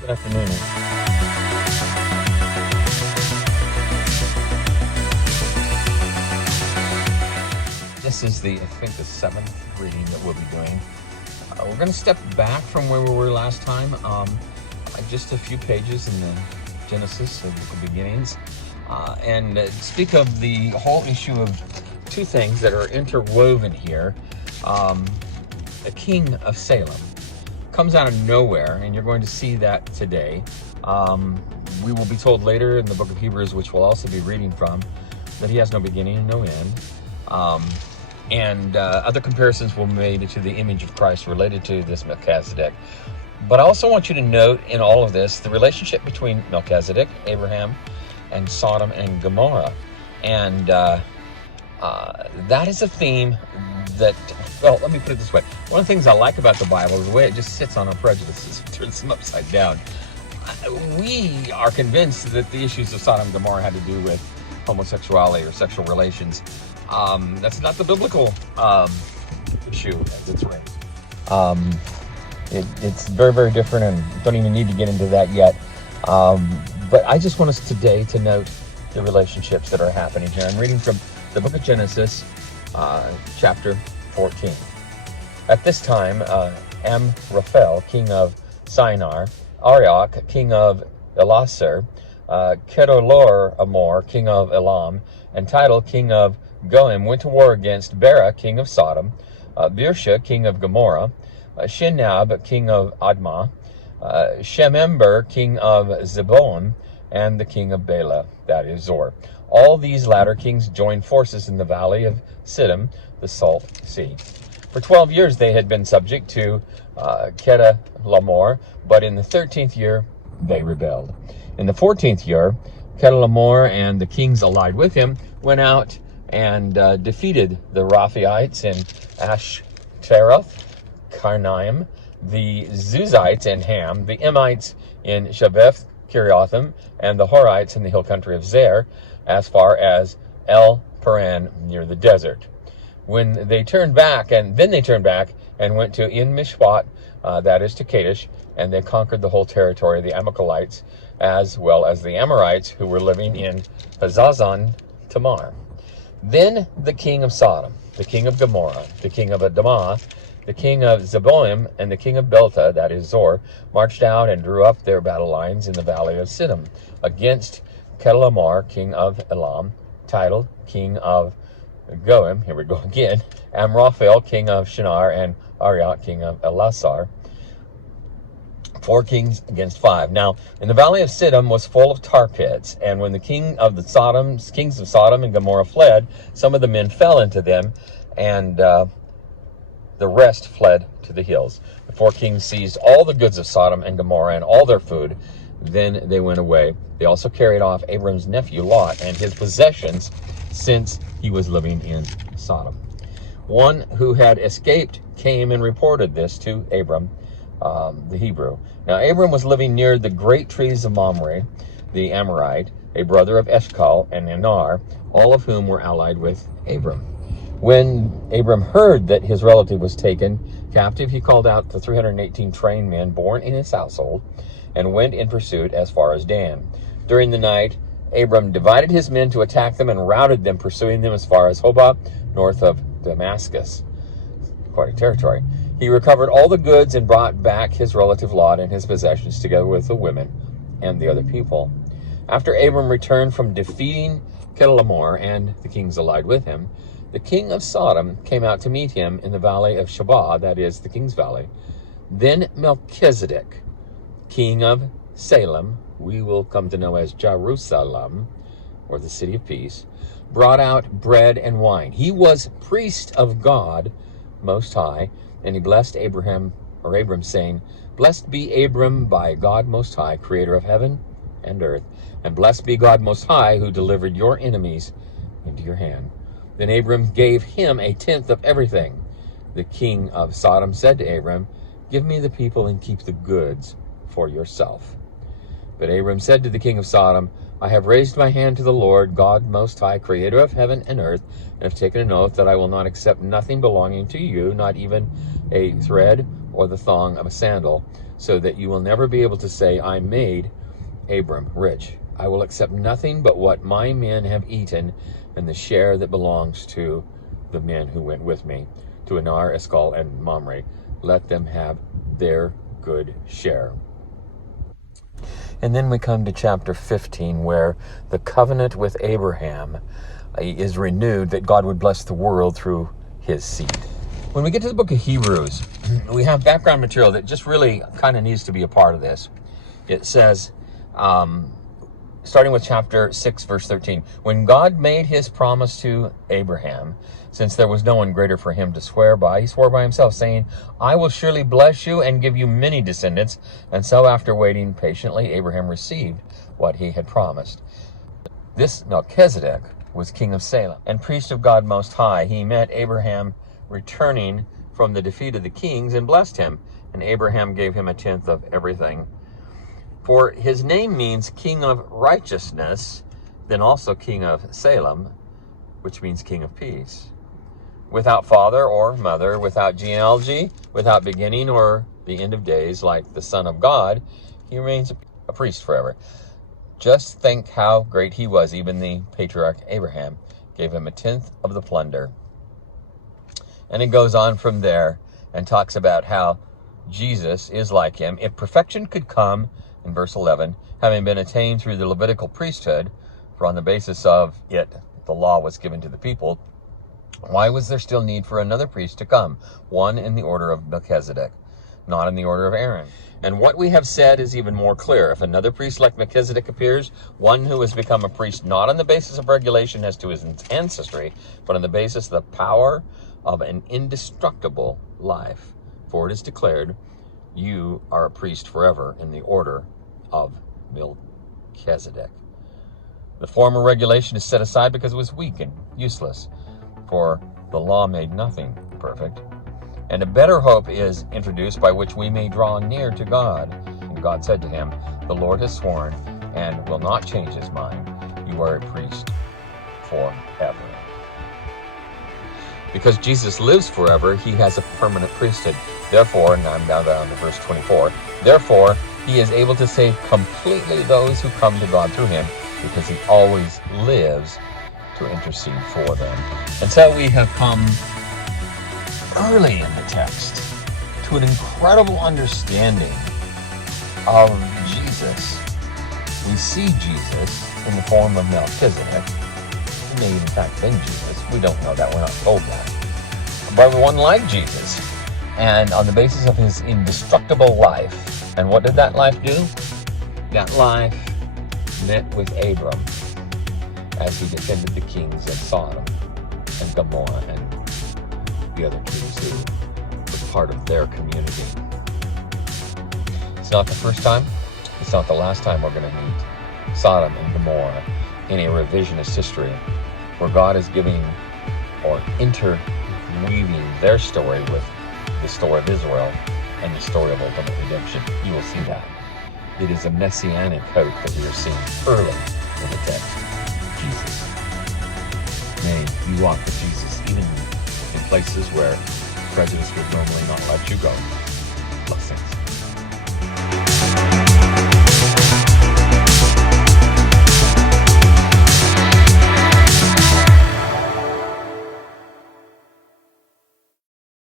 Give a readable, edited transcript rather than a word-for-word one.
Good afternoon. This is I think the seventh reading that we'll be doing. We're going to step back from where we were last time, just a few pages in the Genesis, the Book of Beginnings, and speak of the whole issue of two things that are interwoven here. The King of Salem comes out of nowhere, and you're going to see that today. We will be told later in the book of Hebrews, which we'll also be reading from, that he has no beginning and no end. And other comparisons were made to the image of Christ related to this Melchizedek. But I also want you to note in all of this the relationship between Melchizedek, Abraham, and Sodom and Gomorrah. And that is a theme that, well, let me put it this way. One of the things I like about the Bible is the way it just sits on our prejudices, turns them upside down. We are convinced that the issues of Sodom and Gomorrah had to do with homosexuality or sexual relations. That's not the biblical issue that's raised. It's very, very different, and don't even need to get into that yet. But I just want us today to note the relationships that are happening here. I'm reading from the book of Genesis, chapter 14. At this time, Amraphel, king of Shinar, Arioch, king of Elasar, Kedorlaomer, king of Elam, and Tidal, king of Goim, went to war against Bera, king of Sodom, Birsha, king of Gomorrah, Shinab, king of Admah, Shemember, king of Zeboim, and the king of Bela, that is Zor. All these latter kings joined forces in the valley of Siddim, the Salt Sea. For 12 years they had been subject to Kedorlaomer, but in the 13th year they rebelled. In the 14th year, Kedorlaomer and the kings allied with him went out and defeated the Raphaites in Ashtaroth, Karnaim, the Zuzites in Ham, the Emites in Shaveth, Kiriathim, and the Horites in the hill country of Zer, as far as El Paran near the desert. Then they turned back and went to En Mishpat, that is to Kadesh, and they conquered the whole territory of the Amalekites, as well as the Amorites who were living in Hazazon Tamar. Then the king of Sodom, the king of Gomorrah, the king of Admah, the king of Zeboim, and the king of Belta, that is Zor, marched out and drew up their battle lines in the valley of Siddim against Kedorlaomer, king of Elam, Tidal, king of Goim, here we go again, Amraphel, king of Shinar, and Arioch, king of Elasar. 4 kings against 5. Now, in the valley of Siddim was full of tar pits, and when the kings of Sodom and Gomorrah fled, some of the men fell into them, and the rest fled to the hills. The 4 kings seized all the goods of Sodom and Gomorrah and all their food. Then they went away. They also carried off Abram's nephew Lot and his possessions, since he was living in Sodom. One who had escaped came and reported this to Abram, the Hebrew. Now Abram was living near the great trees of Mamre, the Amorite, a brother of Eshcol and Anar, all of whom were allied with Abram. When Abram heard that his relative was taken captive, he called out the 318 trained men born in his household and went in pursuit as far as Dan. During the night, Abram divided his men to attack them and routed them, pursuing them as far as Hobah, north of Damascus. Quite a territory. He recovered all the goods and brought back his relative Lot and his possessions, together with the women and the other people. After Abram returned from defeating Kedorlaomer and the kings allied with him, the king of Sodom came out to meet him in the valley of Shabah, that is, the king's valley. Then Melchizedek, king of Salem, we will come to know as Jeru-Salem, or the city of peace, brought out bread and wine. He was priest of God Most High, and he blessed Abram, saying, "Blessed be Abram by God Most High, creator of heaven and earth, and blessed be God Most High, who delivered your enemies into your hand." Then Abram gave him a tenth of everything. The king of Sodom said to Abram, "Give me the people and keep the goods for yourself." But Abram said to the king of Sodom, "I have raised my hand to the Lord, God Most High, creator of heaven and earth, and have taken an oath that I will not accept nothing belonging to you, not even a thread or the thong of a sandal, so that you will never be able to say, I made Abram rich. I will accept nothing but what my men have eaten, and the share that belongs to the men who went with me, to Anar, Eshcol, and Mamre. Let them have their good share. And then we come to chapter 15, where the covenant with Abraham is renewed, that God would bless the world through his seed. When we get to the book of Hebrews, we have background material that just really kind of needs to be a part of this. It says, starting with chapter 6, verse 13, when God made his promise to Abraham, since there was no one greater for him to swear by, he swore by himself, saying, I will surely bless you and give you many descendants. And so after waiting patiently, Abraham received what he had promised. This Melchizedek was king of Salem and priest of God Most High. He met Abraham returning from the defeat of the kings and blessed him. And Abraham gave him a tenth of everything. For his name means king of righteousness, then also king of Salem, which means king of peace. Without father or mother, without genealogy, without beginning or the end of days, like the Son of God, he remains a priest forever. Just think how great he was. Even the patriarch Abraham gave him a tenth of the plunder. And it goes on from there and talks about how Jesus is like him. If perfection could come, in verse 11, having been attained through the Levitical priesthood, for on the basis of it, the law was given to the people, why was there still need for another priest to come, one in the order of Melchizedek, not in the order of Aaron? And what we have said is even more clear. If another priest like Melchizedek appears, one who has become a priest not on the basis of regulation as to his ancestry, but on the basis of the power of an indestructible life. For it is declared, you are a priest forever in the order of Melchizedek. The former regulation is set aside because it was weak and useless, for the law made nothing perfect. And a better hope is introduced by which we may draw near to God. And God said to him, the Lord has sworn and will not change his mind. You are a priest forever. Because Jesus lives forever, he has a permanent priesthood. Therefore, and I'm now down to verse 24, therefore he is able to save completely those who come to God through him, because he always lives to intercede for them. And so we have come early in the text to an incredible understanding of Jesus. We see Jesus in the form of Melchizedek. He may in fact been Jesus. We don't know that. We're not told that. But one like Jesus. And on the basis of his indestructible life. And what did that life do? That life met with Abram as he defended the kings of Sodom and Gomorrah and the other kings who were part of their community. It's not the first time. It's not the last time we're going to meet Sodom and Gomorrah in a revisionist history where God is giving or interweaving their story with the story of Israel and the story of ultimate redemption. You will see that. It is a messianic hope that we are seeing early in the text. Jesus. May you walk with Jesus even in places where prejudice would normally not let you go. Blessings.